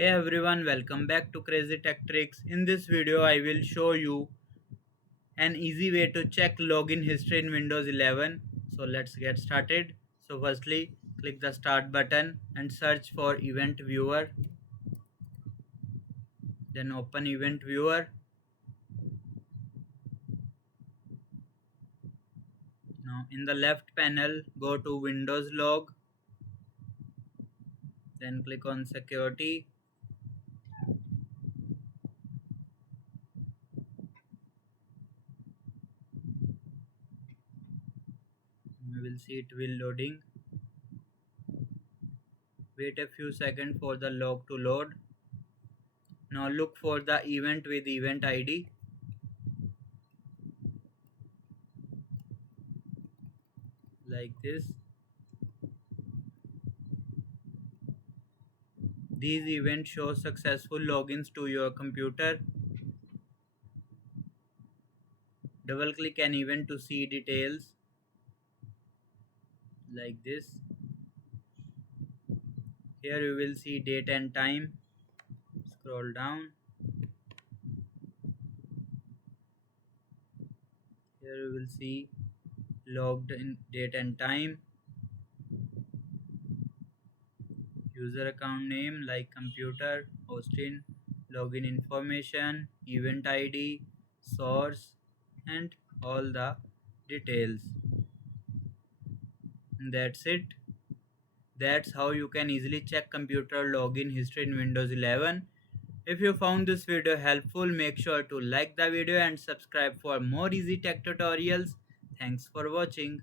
Hey everyone, welcome back to Crazy Tech Tricks. In this video, I will show you an easy way to check login history in Windows 11. So let's get started. So firstly, click the start button and search for event viewer. Then open event viewer. Now in the left panel, go to Windows log. Then click on security. You will see it will loading. Wait a few seconds for the log to load. Now look for the event with event ID. Like this. These events show successful logins to your computer. Double click an event to see details like this. Here you will see date and time. Scroll down. Here you will see logged in date and time. User account name like computer, hosting, login information, event ID, source, and all the details. And that's it. That's how you can easily check computer login history in Windows 11. If you found this video helpful, make sure to like the video and subscribe for more easy tech tutorials. Thanks for watching.